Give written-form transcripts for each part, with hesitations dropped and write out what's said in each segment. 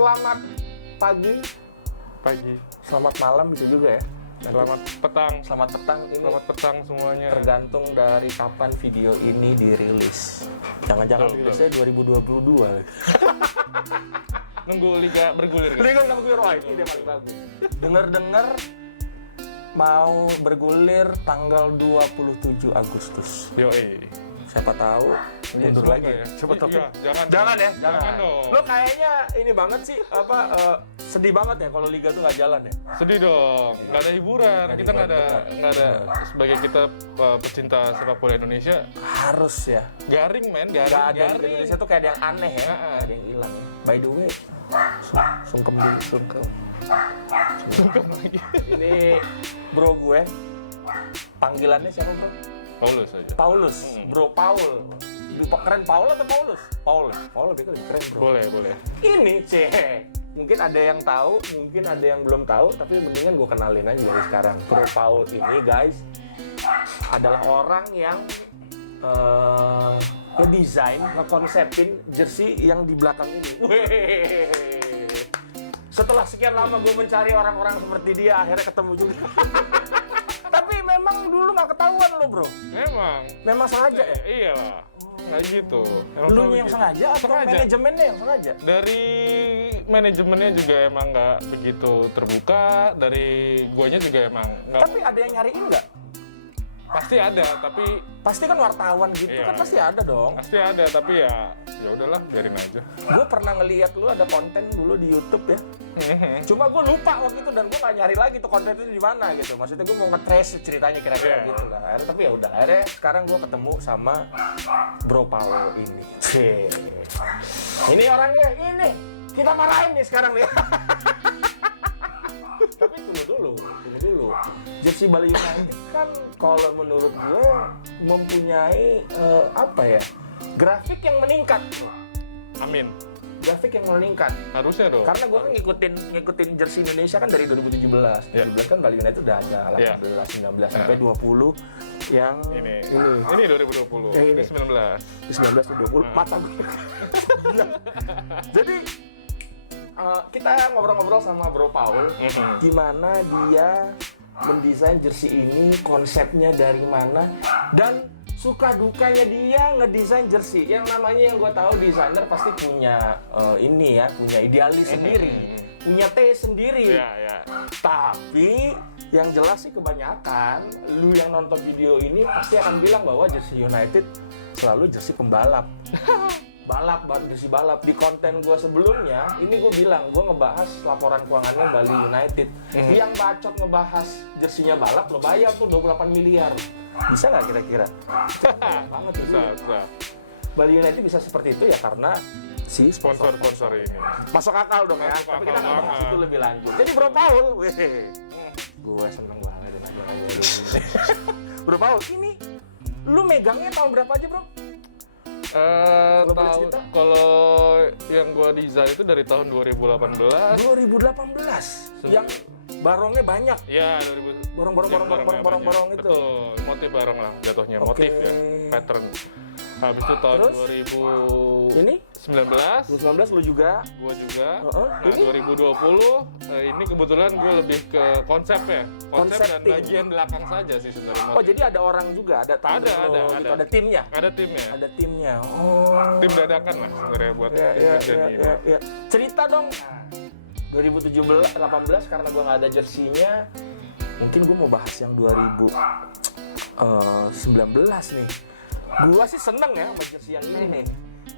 Selamat pagi, selamat malam bisa juga ya. Selamat petang. Selamat petang ini. Selamat petang semuanya. Tergantung dari kapan video ini dirilis. Jangan-jangan rilisnya 2022. Nunggu liga bergulir kan? Liga bergulir, wah ini dia paling bagus. Dengar-dengar mau bergulir tanggal 27 Agustus. Yoi. Siapa tahu mundur semoga lagi ya. Siapa tahu. Iya, Jangan ya, Jangan dong. Lo kayaknya ini banget sih, sedih banget ya kalau liga tuh nggak jalan ya. Sedih dong, nggak ada hiburan. Kita nggak ada, benar. sebagai kita pecinta sepak bola Indonesia, Harus ya. garing men, Gak ada di garing. Indonesia tuh kayak ada yang aneh ya, Heeh. ada yang hilang. By the way, sungkem dulu, sungkem. Sungkem lagi. Ini bro gue, panggilannya siapa bro? Paulus aja. Paulus, bro Paul. Lebih keren Paul atau Paulus? Paul lebih keren bro. Boleh. Ini mungkin ada yang tahu, mungkin ada yang belum tahu, tapi mendingan gue kenalin aja dari sekarang. Bro Paul ini guys adalah orang yang ngedesain, ngekonsepin jersey yang di belakang ini. Wih. Setelah sekian lama gue mencari orang-orang seperti dia, akhirnya ketemu juga. Tapi memang dulu nggak ketahuan lo bro. Memang sengaja ya? Iya lah. Nggak gitu. Emang Lu selalu yang gitu. sengaja atau Sengaja. manajemennya yang sengaja? Dari manajemennya juga emang nggak begitu terbuka, dari guanya juga emang nggak. Tapi ada yang nyariin nggak? Pasti ada, tapi Pasti kan wartawan gitu Iya. kan pasti ada dong. tapi ya udahlah, biarin aja. Gue pernah ngeliat lu ada konten dulu di YouTube ya. Cuma gue lupa waktu itu dan gue nggak nyari lagi tuh konten itu di mana gitu. Maksudnya gue mau nge-trace ceritanya kira-kira Iya. gitu lah. Tapi ya udah, akhirnya sekarang gue ketemu sama Bro Paul ini. Ini orangnya ini kita marahin nih sekarang nih. Tapi tunggu dulu. Jersey Bali United kan kalau menurut gue mempunyai grafik yang meningkat. Amin. Grafik yang meningkat. Harusnya dong. Karena gue kan ngikutin jersey Indonesia kan dari 2017. Ya. 2017 kan Bali United udah ada 18, 19 sampai 20 yang Ini 2020. Yang ini. Ini 19. 19 ke 20 mata gue. Jadi kita ngobrol-ngobrol sama Bro Paul gimana dia mendesain jersey ini, konsepnya dari mana, dan suka dukanya dia ngedesain jersey. Yang namanya yang gue tahu desainer pasti punya punya idealis sendiri, punya taste sendiri. Iya. Tapi yang jelas sih kebanyakan lu yang nonton video ini pasti akan bilang bahwa jersey United selalu jersey pembalap. Jersey balap. Di konten gue sebelumnya, ini gue bilang, gue ngebahas laporan keuangannya Bali United. Yang bacot ngebahas jersinya balap, lo bayar tuh 28 miliar. Bisa nggak kira-kira? Banget tuh. Bisa. Bali United bisa seperti itu ya karena si sponsor. Sponsor ini. Masuk akal dong ya, Masuk tapi akal kita nggak bahas banget. itu lebih lanjut. Jadi Bro Paul, gue seneng banget nanya-nanya lu. Bro Paul, ini lu megangnya tahun berapa aja bro? Lo boleh cerita? Kalau yang gua desain itu dari tahun 2018. 2018 yang barongnya banyak. Ya, 2000. Borong itu. Betul, motif barong lah jatuhnya, Oke. motif ya, pattern. Habis itu tahun Terus? 2019, 2019 lu juga. gua juga. Nah, Ini? 2020 ini kebetulan gua lebih ke konsep ya. Konsep dan Konsepting. bagian belakang saja sih sebenarnya. Oh jadi ada orang juga, ada tamu gitu, ada timnya. Ada timnya. Ada timnya. Oh. Tim dadakan lah sebenarnya buat kejadian ini. Ya. Cerita dong. 2017, 18 karena gua nggak ada jersinya, mungkin gua mau bahas yang 2019 nih. Gua sih seneng ya sama jersey yang ini nih.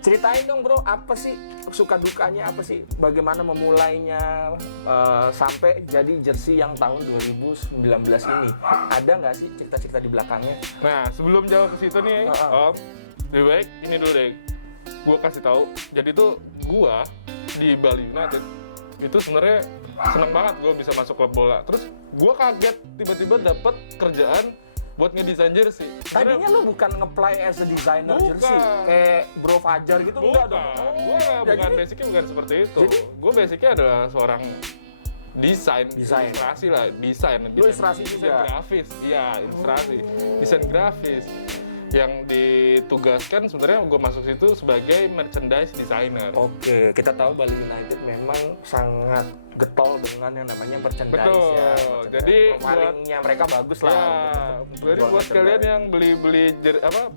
Ceritain dong bro, apa sih suka dukanya, apa sih bagaimana memulainya sampai jadi jersey yang tahun 2019 ini. Ada nggak sih cerita-cerita di belakangnya? Nah, sebelum jauh ke situ nih, Om, lebih baik ini dulu deh. Gua kasih tahu. Jadi tuh gua di Bali United itu sebenarnya seneng banget gua bisa masuk klub bola. Terus gua kaget tiba-tiba dapet kerjaan buat ngedesain jersey. Tadinya lu bukan nge-apply as a designer Bukan. jersey kayak Bro Fajar gitu enggak dong? Bukan basicnya bukan seperti itu. Gue basicnya adalah seorang desain. Ilustrasi lah, desain Lu ilustrasi desain juga? grafis, iya ilustrasi, desain grafis. yang ditugaskan sebenarnya gue masuk situ sebagai merchandise designer. Oke, kita tahu Bali United memang sangat getol dengan yang namanya merchandise. Betul. Ya. Jadi profilingnya mereka bagus lah. Ya, untuk jadi jual buat merchandise. kalian yang beli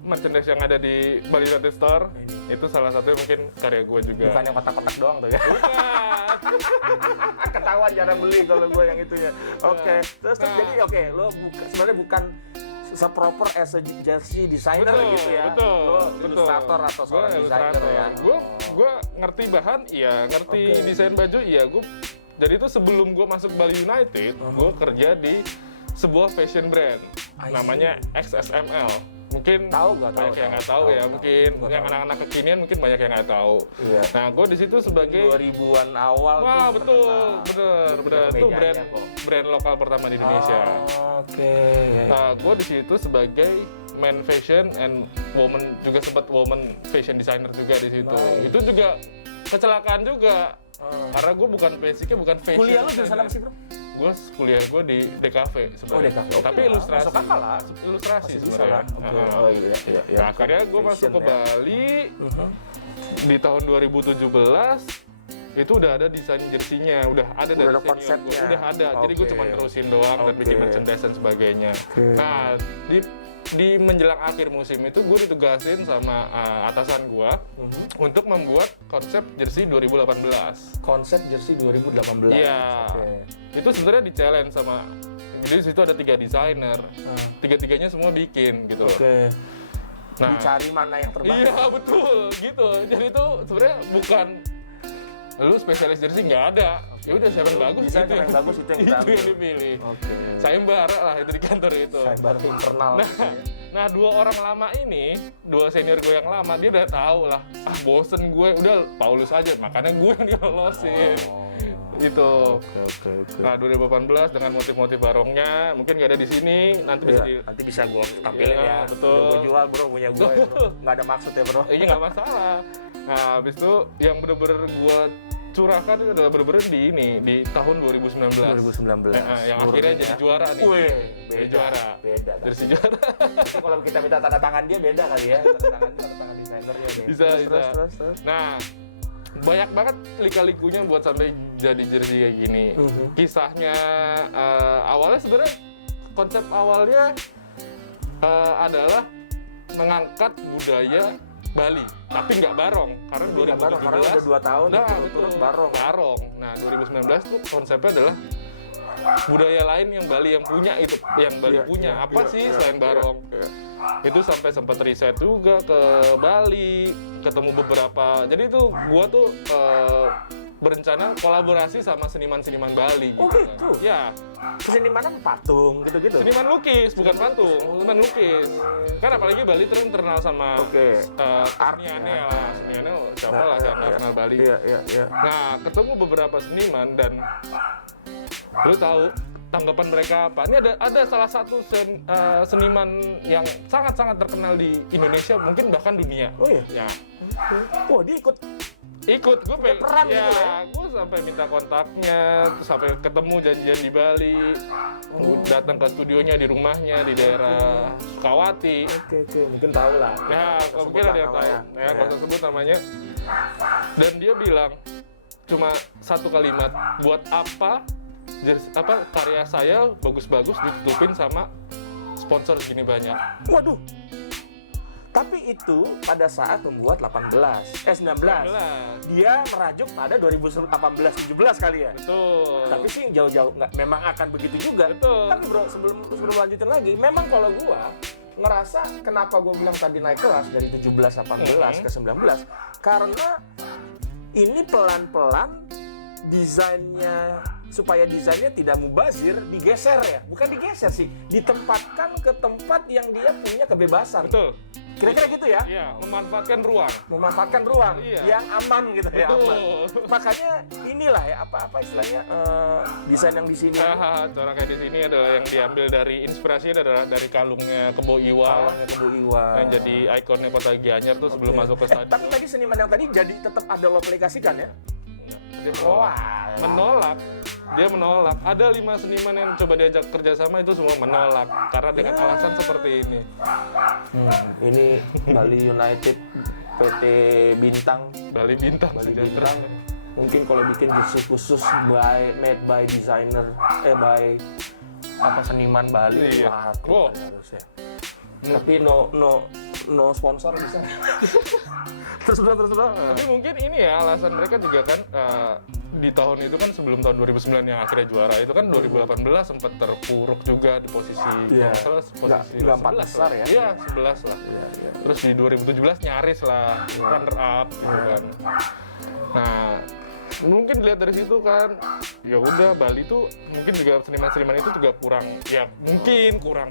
merchandise yang ada di Bali United Store, itu salah satunya mungkin karya gue juga. Bukan yang kotak-kotak doang tuh ya. Bukan. Ketahuan jarang beli kalau gue yang itunya. Oke. Terus jadi lo sebenarnya bukan seproper as a jersey designer gitu ya. Betul. Lo ilustrator atau seorang designer ya. Gue ngerti bahan, iya, ngerti desain baju, iya. Jadi itu sebelum gue masuk Bali United, gue kerja di sebuah fashion brand namanya XSML. Mungkin Tahu nggak? banyak yang nggak tahu ya, mungkin yang anak-anak kekinian mungkin banyak yang nggak tahu. Iya. Nah, gue di situ sebagai 2000-an awal. wah, tuh betul, terkenal. bener. Itu Mejanya kok. brand lokal pertama di Indonesia. Oke. Nah, gue di situ sebagai men fashion and woman, juga sempat woman fashion designer juga di situ. Nice. Itu juga kecelakaan juga. Karena gue basicnya bukan fashion. Kuliah lo jurusan apa sih, Bro? Gue kuliah gue di DKV sebenarnya. DKV. Tapi Oke, ilustrasi. masuk akal lah. Ilustrasi Masih bisa sebenarnya. lah. Oke. Oh iya. Nah, akhirnya gue masuk ke Bali di tahun 2017. Itu udah ada desain jersinya, udah ada dari ada senior konsepnya. gue, udah ada. Jadi gue cuma terusin doang dan bikin merchandise dan sebagainya. Nah, di menjelang akhir musim itu gue ditugasin sama atasan gue untuk membuat konsep jersey 2018. Konsep jersey 2018. Iya. Oke. Itu sebenarnya di-challenge sama, jadi di situ ada 3 desainer. Tiga-tiganya semua bikin gitu loh. Oke. Nah, Dicari mana yang terbaik. iya betul gitu. Jadi itu sebenarnya bukan lu spesialis jersey, nggak ada. Ya udah siapa yang bagus Desain itu yang bagus itu yang kita itu yang ambil. dipilih. Oke. Sayembara lah itu di kantor itu. Sayembara internal. Nah, 2 orang lama ini, 2 senior gue yang lama, dia udah tahu lah, bosen gue, udah Paulus aja, makanya gue yang dilolosin. Gitu. Oke. Nah, 2018 dengan motif-motif barongnya, mungkin nggak ada di sini, nanti bisa di... Nanti bisa gue tampilin Iya, ya. betul. Gue jual, Bro, punya gue. Nggak ada maksud ya, Bro. Iya, nggak masalah. Nah, habis itu yang bener-bener gue curahkan itu adalah bener-bener di tahun 2019. 2019. Nah, yang akhirnya jadi juara nih. Wih, Jadi juara. Beda. Jersey juara. Jadi kalau kita minta tanda tangan dia beda kali ya. Tanda tangan desainernya nih. Bisa. Terus. Nah, banyak banget lika-likunya buat sampai jadi jersey kayak gini. Kisahnya awalnya sebenarnya konsep awalnya adalah mengangkat budaya Bali, tapi nggak barong karena 2017 karena udah 2 tahun nah turun barong. Nah 2019 tuh konsepnya adalah budaya lain yang Bali yang punya itu, yang Bali punya apa sih selain barong. Itu sampai sempat riset juga ke Bali, ketemu beberapa. Jadi itu gua tuh berencana kolaborasi sama seniman-seniman Bali gitu. Oh gitu? Ya. Seniman apa? Patung gitu-gitu? Seniman lukis, bukan patung. Seniman lukis. Kan apalagi Bali terkenal sama seniannya lah. Seniannya siapa lah yang terkenal Bali. Iya. Nah, ketemu beberapa seniman dan lu tahu tanggapan mereka apa? Ini ada salah satu seniman yang sangat-sangat terkenal di Indonesia, mungkin bahkan dunia. Oh iya? Ya. Wah, dia Ikut, gue pengen, peran ya, gitu ya? gue sampai minta kontaknya, terus sampai ketemu janjian di Bali, datang ke studionya di rumahnya di daerah Sukawati. Oke, mungkin tahu lah. Ya, mungkin ada yang tahu. Ya, kota sebut namanya. Dan dia bilang cuma satu kalimat, buat apa karya saya bagus-bagus ditutupin sama sponsor segini banyak. Waduh. Tapi itu pada saat membuat 19. Dia merajuk pada 2018-17 kali ya. Betul. Tapi sih jauh-jauh nggak, memang akan begitu juga. Betul. Tapi bro, sebelum lanjutin lagi, memang kalau gua ngerasa kenapa gua bilang tadi naik kelas dari 17-18 ke 19, karena ini pelan-pelan desainnya, supaya desainnya tidak mubazir, digeser ya. Bukan digeser sih, ditempatkan ke tempat yang dia punya kebebasan. Betul. Kira-kira gitu ya? Iya, memanfaatkan ruang. Memanfaatkan ruang yang aman gitu ya. Betul. Aman. Makanya inilah ya, apa istilahnya, desain yang di sini. Corak kayak di sini adalah yang diambil dari inspirasinya adalah dari kalungnya Kebo Iwa. Kalungnya Kebo Iwa. Yang jadi ikonnya Kota Gianyar tuh sebelum masuk ke stadion. Tapi tadi seniman yang tadi jadi tetap ada lo aplikasikan ya? Menolak. dia menolak. Ada 5 seniman yang coba diajak kerjasama itu semua menolak karena dengan alasan seperti ini. Ini Bali United, PT Bintang, Bali Bintang. mungkin kalau bikin jersey khusus made by designer, by apa seniman Bali, Iya. wah, Wow. harusnya. Tapi no sponsor bisa. terus. Tapi mungkin ini ya alasan mereka juga kan di tahun itu kan sebelum tahun 2009 yang akhirnya juara itu kan 2018 sempat terpuruk juga di posisi Iya. kalau nggak salah posisi Nggak empat 11 besar lah. ya? Iya, 11 lah. Iya. Terus di 2017 nyaris lah runner up gitu kan. Nah, mungkin dilihat dari situ kan ya udah Bali tuh mungkin juga seniman-seniman itu juga kurang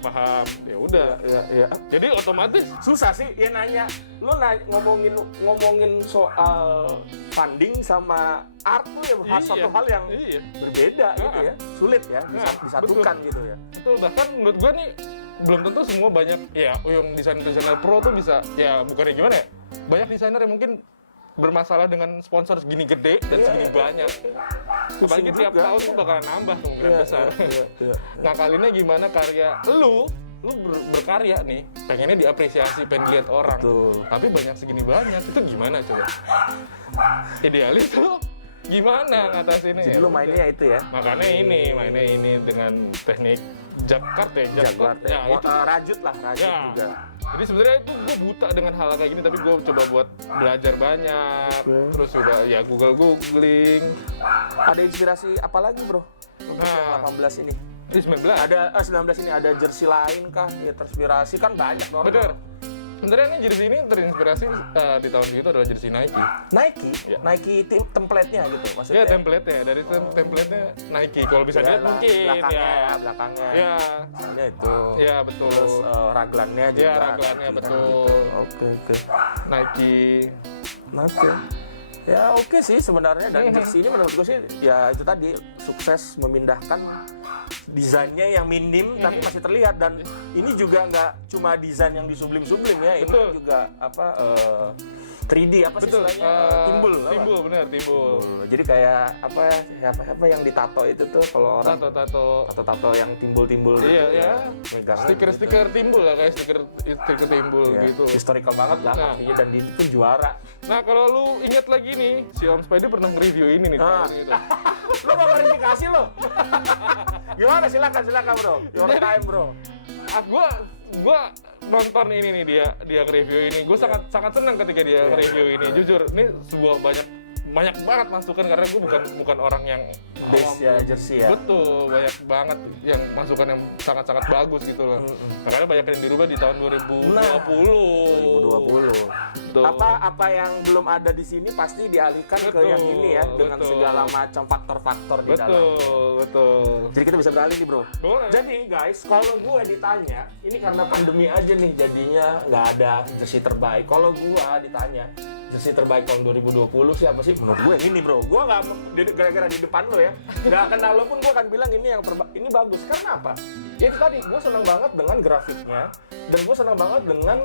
paham. Ya udah. Iya. Jadi otomatis Susah sih ya nanya. Lu ngomongin soal funding sama art tuh ya satu hal yang iya. berbeda gitu ya. Sulit ya disatukan gitu ya. Betul, bahkan menurut gue nih belum tentu semua banyak ya yang desainer pro tuh bisa ya bukannya gimana ya, banyak desainer yang mungkin bermasalah dengan sponsor segini gede dan segini banyak. Apalagi tiap juga, tahun tuh bakalan nambah kemungkinan besar. Iya. Ngakalinnya gimana karya lu berkarya nih, pengennya diapresiasi, pengen lihat orang. Betul. Tapi banyak segini banyak, itu gimana coba? Idealis tuh gimana ngatasinnya? Jadi lu mainnya itu ya. Makanya mainnya ini dengan teknik Jacquard ya, Ya, itu. rajut Ya. juga. Jadi sebenarnya itu gue buta dengan hal kayak gini, tapi gue coba buat belajar banyak, terus coba ya googling. Ada inspirasi apa lagi, Bro? Untuk Nah. yang 18 ini. Ini 19. Ada 19 ini ada jersey lain kah? Ya terinspirasi kan banyak dong. Bener. Sebenarnya ini jersey ini terinspirasi di tahun itu adalah jersey Nike. Nike, Ya. Nike template-nya gitu maksudnya. Ya template-nya, dari template-nya Nike. Kalau bisa dilihat mungkin belakangnya. Ya. Misalnya itu. Ya betul. Terus raglannya juga. Ya, raglannya, Nike kan betul. gitu. Oke. Nike. Ya oke sih sebenarnya, dan jersey ini menurut gue sih ya itu tadi sukses memindahkan desainnya yang minim tapi masih terlihat, dan ini juga nggak cuma desain yang disublim-sublim ya, ini Betul. kan juga apa 3D apa sih Betul. istilahnya, timbul apa? Timbul. Jadi kayak apa yang ditato itu tuh kalau orang tato yang timbul-timbul Iya, gitu, ya. megang Stiker-stiker timbul lah, kayak stiker timbul ya, gitu. historical banget lah Nah. pastinya, dan itu pun juara. Nah, kalau lu ingat lagi nih, si Om Spidey pernah nge-review ini nih tahun itu. Lo mau klarifikasi lo? Gimana, silakan bro, your time bro. Gua nonton ini nih, dia nge-review ini. Gue sangat senang ketika dia nge-review ini. Jujur, ini sebuah banyak banget masukan, karena gue bukan orang yang Base ya jersey ya. Betul, banyak banget yang masukan yang sangat bagus gitu loh. Makanya banyak yang dirubah di tahun 2020. 2020. Betul. Apa yang belum ada di sini pasti dialihkan ke yang ini ya, dengan betul. segala macam faktor-faktor di dalam. Betul. Jadi kita bisa beralih nih bro. Boleh. Jadi guys, kalau gue ditanya, ini karena pandemi aja nih jadinya nggak ada jersey terbaik. Kalau gue ditanya jersey terbaik tahun 2020 siapa sih? Menurut gue yang ini bro. Gue nggak gara-gara di depan lo ya, nggak kenal lo pun gue akan bilang ini ini bagus. Karena apa? Ya itu tadi, gue senang banget dengan grafiknya, dan gue senang banget dengan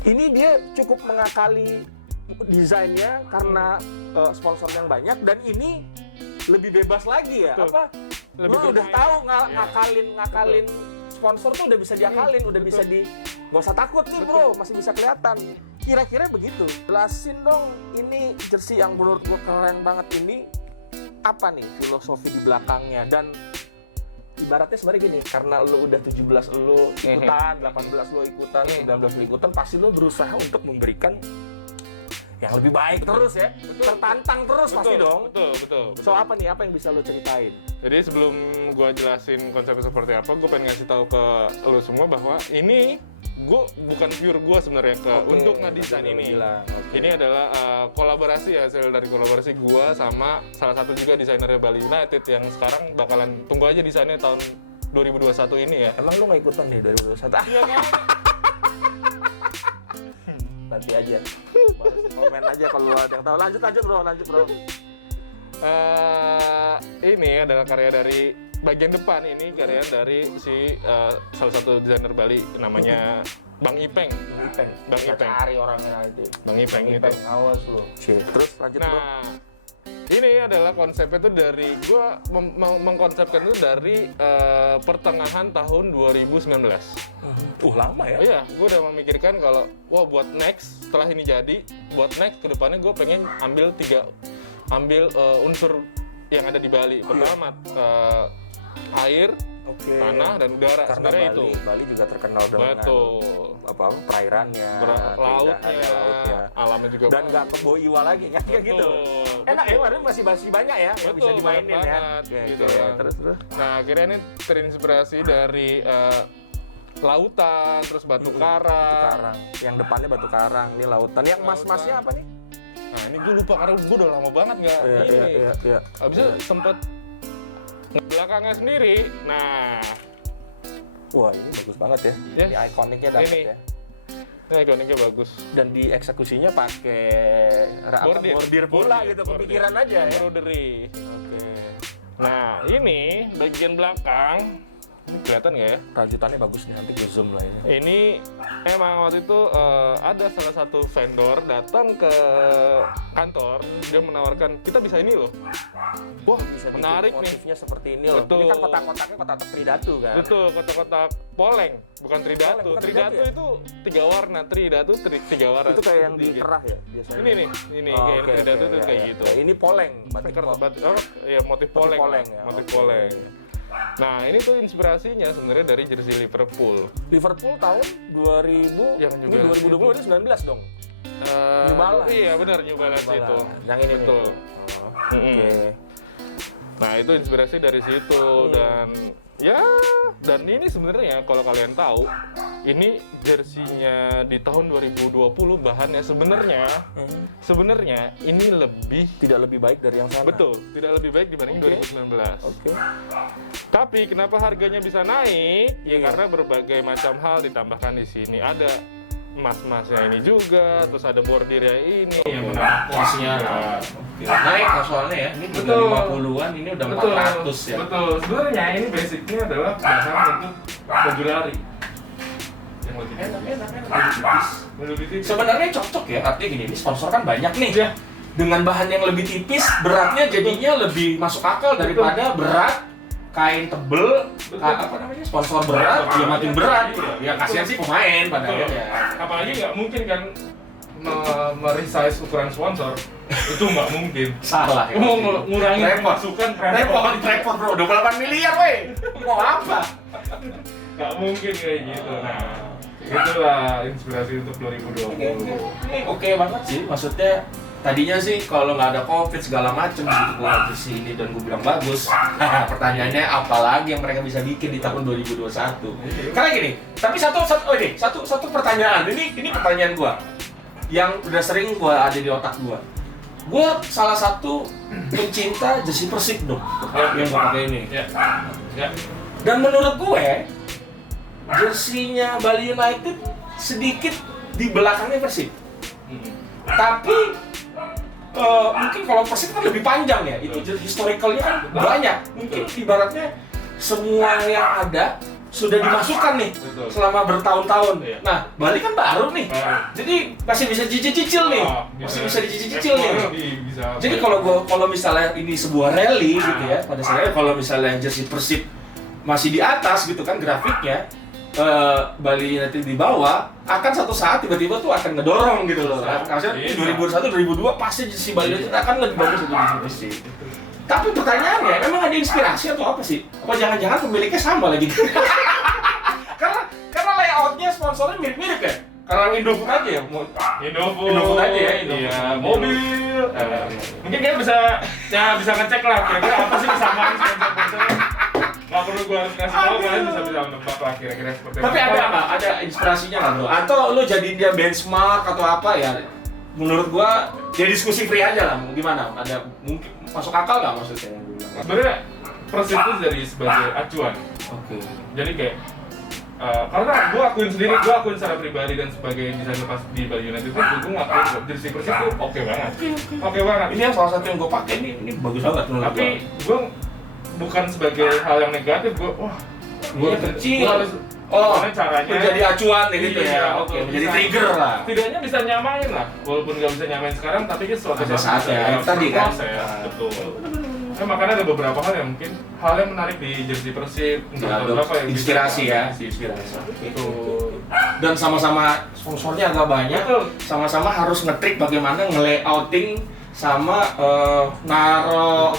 ini dia cukup mengakali desainnya karena sponsor yang banyak, dan ini lebih bebas lagi ya. Betul. Apa? Lebih Lu udah bermain. tahu ngakalin sponsor tuh udah bisa diakalin, udah bisa nggak usah takut nih bro, masih bisa kelihatan. Kira-kira begitu. Jelasin dong, ini jersey yang menurut gue keren banget ini apa nih filosofi di belakangnya, dan ibaratnya sebenarnya gini, karena lu udah 17 lu ikutan, 18 lu ikutan, 19 lu ikutan, pasti lu berusaha untuk memberikan yang lebih baik terus ya. Tertantang terus pasti dong. Betul. So apa nih, apa yang bisa lu ceritain? Jadi sebelum gua jelasin konsepnya seperti apa, gua pengen ngasih tahu ke lu semua bahwa ini gua bukan pure gua sebenarnya untuk ngedesain ini. Ini adalah kolaborasi, hasil dari kolaborasi gua sama salah satu juga desainernya Bali United yang sekarang bakalan tunggu aja desainnya tahun 2021 ini ya. Emang lu nggak ikutan nih 2021? Iya kan? Nanti aja. Komen aja kalau ada yang tahu. Lanjut bro. Ini adalah karya dari bagian depan, ini karya dari si salah satu desainer Bali namanya Bang Ipeng. Bang Ipeng. Ipeng. Cari orangnya nanti. Bang Ipeng itu. Awas lu. Terus lanjut bro. Nah, Ini adalah konsepnya tuh dari gue mengkonsepkan itu dari pertengahan tahun 2019. Lama ya? Iya, gue udah memikirkan kalau wah buat next setelah ini jadi, buat next kedepannya gue pengen ambil unsur yang ada di Bali. Pertama air, tanah dan udara. Karena sebenarnya Bali juga terkenal dengan perairannya, lautnya, alamnya juga. Dan nggak kebo iwa lagi kan kayak gitu. Enak ya, warnanya masih banyak ya, yang bisa dimainin ya. Gitu. Terus. Nah akhirnya ini terinspirasi dari lautan, terus batu karang. Yang depannya batu karang, ini lautan. Yang mas-masnya apa nih? Nah ini gue lupa karena gue udah lama banget nggak ini. Iya. Abis itu sempet belakangnya sendiri. Nah, wah ini bagus banget ya. Yes. Ini ikoniknya dapet Ini. ya. Nah, ikoniknya bagus. Dan dieksekusinya pakai bordir pula gitu, kepikiran aja ya. Embroidery. Oke. Nah ini bagian belakang. Ini kelihatan nggak ya? Rajutannya bagus nih, nanti gue zoom lah ini. Ini emang waktu itu ada salah satu vendor datang ke kantor, dia menawarkan kita bisa ini loh. Wah, Bisa menarik bikin nih. motifnya seperti ini loh. Betul. Ini kan kotak-kotaknya kotak tridatu kan. Betul, kotak-kotak poleng, bukan tridatu. Bukan Tridatu tridatu ya? itu 3 warna, tridatu 3 warna. Itu kayak yang di Tiga. kerah ya biasanya. Ini Oh, kayak oke, tridatu oke, itu ya, kayak ya. gitu. Ya, ini poleng, batik Motif poleng. ya. Motif Oke. poleng. Nah, ini tuh inspirasinya sebenarnya dari jersey Liverpool. Liverpool tahun 2000, Yang ini juga 2020 ini 19 dong. New Balance. Iya, benar New Balance New itu. Balance. Yang ini betul. nih. Oke. Nah, itu inspirasi dari situ dan ini sebenarnya kalau kalian tahu, ini jersinya di tahun 2020 bahannya sebenarnya ini Tidak lebih baik dari yang sana. betul, tidak lebih baik dibanding 2019. Oke. Tapi kenapa harganya bisa naik? Ya karena berbagai macam hal ditambahkan di sini. Ada emas-emasnya ini juga, terus ada bordirnya ini. Yang Emasnya naik lah soalnya ya. Ini udah Betul. 50-an, ini udah 400 ya. Betul. Sebenarnya ini basicnya adalah bahan untuk baju lari. Yang lebih Enak. Tipis. lebih tipis. Sebenarnya cocok ya, artinya gini, ini sponsor kan banyak nih. Ya. Dengan bahan yang lebih tipis, beratnya jadinya lebih masuk akal daripada berat kain tebel, apa namanya, sponsor berat, dia makin berat. Ya kasihan sih pemain pada Betul. akhirnya. Apalagi nggak mungkin kan meresize ukuran sponsor. Itu nggak mungkin. Salah ya. Mau ngurangin Repot. pemasukan Repot bro, 28 miliar weh. Mau apa? nggak mungkin kayak gitu. Nah, itulah inspirasi untuk 2020. Oke banget sih, maksudnya tadinya sih kalau nggak ada covid segala macem gitu gue lihat di ini dan gue bilang bagus. Pertanyaannya apa lagi yang mereka bisa bikin di tahun 2021? Karena gini, tapi satu pertanyaan. Ini pertanyaan gue yang udah sering gue ada di otak gue. Gue salah satu pencinta jersey Persib dong, yang gue pakai ini. Ya. Dan menurut gue, jersinya Bali United sedikit di belakangnya Persib. Tapi mungkin kalau Persib kan lebih panjang ya, itu historicalnya kan banyak. Mungkin ibaratnya semua yang ada sudah dimasukkan nih selama bertahun-tahun. Nah, Bali kan baru nih, jadi masih bisa cicil-cicil nih, masih bisa dicicil nih. Jadi kalau misalnya ini sebuah rally gitu ya, pada saya kalau misalnya jersey Persib masih di atas gitu kan grafiknya, Bali United di bawah, akan satu saat tiba-tiba tuh akan ngedorong gitu loh. Maksudnya 2021, 2002 pasti si Bali United akan lebih bagus dari Persib. Tapi pertanyaannya, memang ada inspirasi atau apa sih? Apa jangan-jangan pemiliknya sama lagi? karena layoutnya sponsornya mirip-mirip ya? Karena Indofood aja ya? Indofood aja ya? Iya, mobil. Mungkin dia bisa ngecek lah kira-kira apa sih kesamaan sponsor-sponsornya. Nggak perlu gue harus ngasih tau, kalian bisa menebak lah kira-kira seperti apa. Tapi ada apa? Ada inspirasinya nggak bro? Atau lo jadiin dia benchmark atau apa ya? Menurut gua ya diskusi free aja lah. Gimana? Ada mungkin masuk akal nggak maksudnya yang gue bilang? Sebenarnya Persib itu jadi sebagai acuan. Oke. Jadi kayak karena gue akuin secara pribadi dan sebagai desainer pas di Bali United itu gue ngakuin jersey Persib tuh oke banget. Oke banget. Ini yang salah satu yang gue pakai ini bagus banget menurut Tapi gua. gue bukan sebagai hal yang negatif, gue Iya, kecil. gue harus Oh, gimana caranya menjadi acuan nih gitu iya, ya. Oke, betul. menjadi Bisa- trigger lah. Setidaknya bisa nyamain lah, walaupun nggak bisa nyamain sekarang, tapi kan suatu Ada saat saatnya, bisa itu tadi kan. proses, Nah. betul. Makanya ada beberapa hal yang mungkin hal yang menarik di jersey Persib, untuk Ya, beberapa yang bisa inspirasi ya, inspirasi. Itu. Dan sama-sama sponsornya agak banyak. Betul. Sama-sama harus ngetrik bagaimana nge-layouting sama naro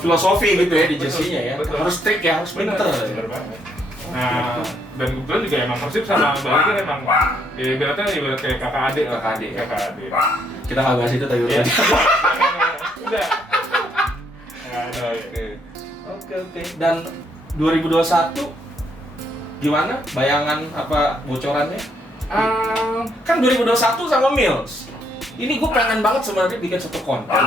filosofi gitu ya di Betul, jersey-nya ya. betul. Harus trik ya, harus Bener, pinter. bener banget. Nah, dan kebetulan juga emang Persib sama Bali kan emang ya ibaratnya ibarat kayak kakak adik lah. Kakak adik, ya. Kakak adik. Kita nggak bahas itu tadi. Iya. Oke. Udah. Oke. Dan 2021 gimana? Bayangan apa bocorannya? Kan 2021 sama Mills. Ini gue pengen banget sebenarnya bikin satu konten.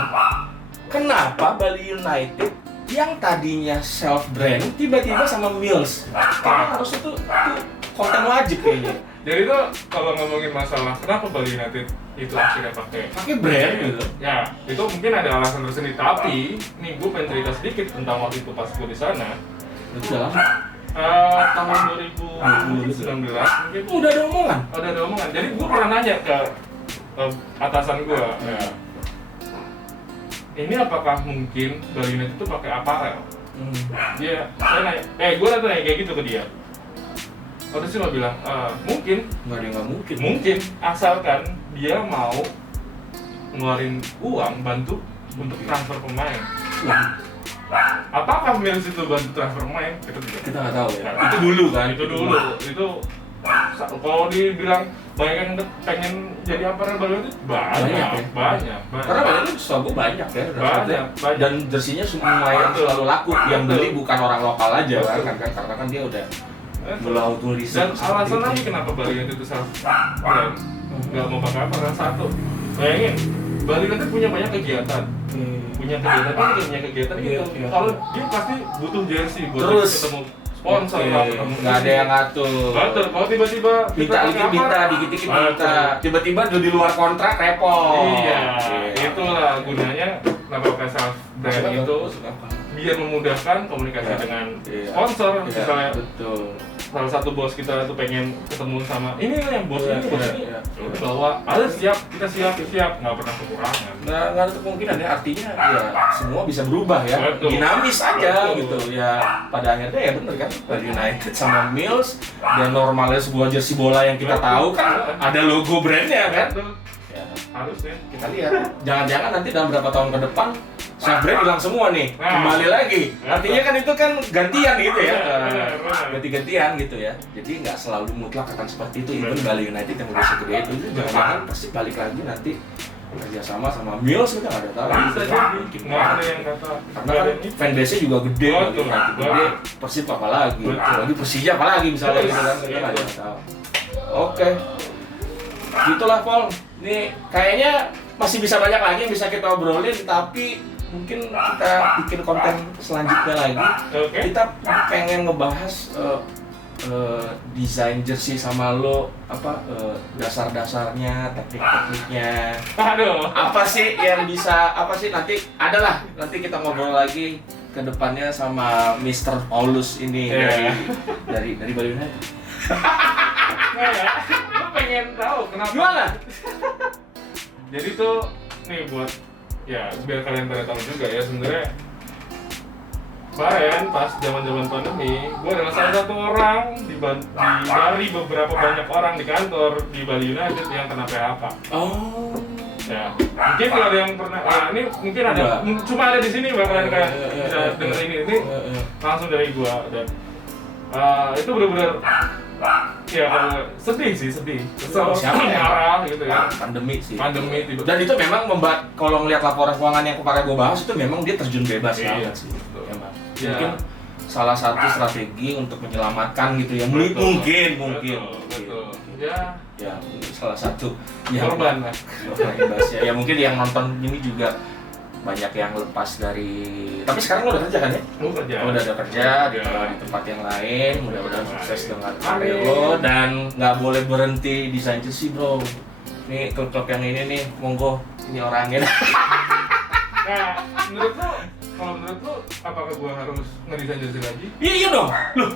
Kenapa Bali United yang tadinya self brand tiba-tiba sama Mills? Karena harus itu konten wajib kayaknya. Jadi tuh kalau ngomongin masalah kenapa Bali United itu akhirnya pakai Brand gitu. Ya, itu mungkin ada alasan tersendiri. Tapi, nih gue pengen cerita sedikit tentang waktu itu pas gue di sana. Udah lama. Tahun 2019 mungkin Udah ada omongan. ada omongan. Jadi gue pernah nanya ke atasan gue, ya, ini apakah mungkin Bali United itu pakai apparel? Saya nanya, gue nanya kayak gitu ke dia. Waktu sih lo bilang, mungkin, Nggak ada yang nggak mungkin. mungkin asalkan dia mau ngeluarin uang bantu untuk transfer pemain. Apakah Mills itu bantu transfer pemain? Kita tidak. Kita nggak tahu ya. Nah, Itu dulu kan. Itu dulu. Itu kalau dibilang banyak yang pengen jadi apparel Bali itu banyak. Karena banyak itu setahu gue banyak ya. Banyak. Dan jersinya lumayan Betul. selalu laku. Yang Betul. beli bukan orang lokal aja Betul. kan, karena kan dia udah berauto Dan alasan lagi kenapa Bali United itu self brand nggak mau pakai apparel satu. Bayangin, Bali United punya banyak kegiatan. Punya kegiatan Iya, gitu. iya. Kalau dia pasti butuh jersey buat Terus. ketemu sponsor lah, ketemu nggak ada yang ngatur. Betul, kalau tiba-tiba Minta kita dikit pakai minta, apparel, dikit betul. minta. Tiba-tiba udah di luar kontrak repot. Iya, itulah gunanya kenapa pakai self brand itu biar memudahkan komunikasi Iya. dengan Iya. sponsor. Iya, Misalnya betul. salah satu bos kita tuh pengen ketemu sama ini yang bos Iya, ini, bos iya, ini. iya. Bahwa ada siap, kita siap, nggak pernah kekurangan. Nggak ada kemungkinan ya, artinya ya semua bisa berubah ya. Betul. Dinamis aja Betul. gitu ya. Pada akhirnya ya bener kan, Bali United sama Mills dan normalnya sebuah jersey bola yang kita Betul. tahu kan ada logo brandnya kan. Betul. Ya, Harusnya. kita lihat. Jangan-jangan nanti dalam beberapa tahun ke depan self brand hilang semua nih, Nah. kembali lagi. Artinya kan itu kan gantian gitu ya, Benar. ganti-gantian gitu ya. Jadi nggak selalu mutlak akan seperti itu. Even Bali United yang udah segede itu, jangan-jangan pasti balik lagi nanti kerjasama sama Mills, kita nggak ada tahu. Bisa jadi. Nggak ada yang kata. Karena kan fanbase-nya juga gede, Bali Betul. United gede, Persib apalagi, Betul. apalagi Persija apalagi misalnya gitu kan, kita nggak ada yang tahu. Oke, gitulah Paul. Nih kayaknya masih bisa banyak lagi yang bisa kita obrolin, tapi mungkin kita bikin konten selanjutnya lagi. Oke. Kita pengen ngebahas desain jersey sama lo, apa dasar-dasarnya, teknik-tekniknya. Aduh. Apa sih yang bisa, apa sih nanti adalah nanti kita ngobrol lagi ke depannya sama Mr. Paulus ini Iya. dari Bali United. Nah ya, gue pengen tahu kenapa. Gimana? Jadi tuh nih buat ya biar kalian pada tahu juga ya sebenarnya kemarin pas zaman pandemi, gue adalah salah satu orang dari beberapa banyak orang di kantor di Bali United yang kena PHK. Oh. Ya, mungkin kalau ada yang pernah, ini mungkin ada, cuma ada di sini bakalan kayak bisa denger ini langsung dari gue dan itu benar-benar ya sedih. Kesel, Siapa ya? marah gitu ya. Pandemi sih. Pandemi tiba. Dan itu memang kalau ngelihat laporan keuangan yang kemarin gue bahas itu memang dia terjun bebas Iya, banget sih. betul. Emang. Ya. Mungkin salah satu strategi untuk menyelamatkan gitu ya. Betul. Mungkin. Betul. Ya, salah satu yang Korban lah. bebas ya. Ya mungkin yang nonton ini juga banyak yang lepas dari. Tapi sekarang lo udah kerja kan ya? Lu kerja. Lo udah ada kerja di tempat yang lain. Mudah-mudahan sukses dengan karir lo dan nggak boleh berhenti desain jersey bro. Nih klub-klub yang ini nih, monggo ini orangnya. Nah, menurut lu, apakah gua harus ngedesain jersey lagi? Iya dong. Loh,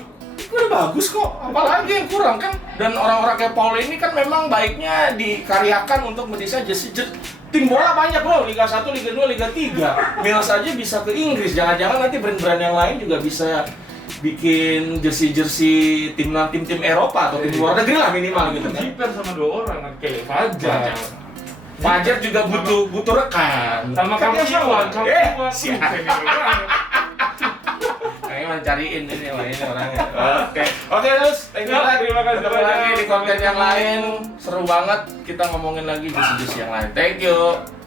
udah bagus kok, apalagi yang kurang kan. Dan orang-orang kayak Paul ini kan memang baiknya dikaryakan untuk mendesain jersey. Tim bola banyak loh, Liga 1, Liga 2, Liga 3. Mills aja bisa ke Inggris, jangan-jangan nanti brand-brand yang lain juga bisa bikin jersey-jersey tim-tim Eropa atau tim luar negeri lah minimal gitu kan. Jiper sama 2 orang kan kayak Fajar. Fajar juga butuh rekan. Sama kamu Iwan, siap. Emang cariin ini orangnya. Oke, terus terima kasih. Ketemu lagi di konten yang lain. Seru banget kita ngomongin lagi jersey-jersey yang lain. Thank you.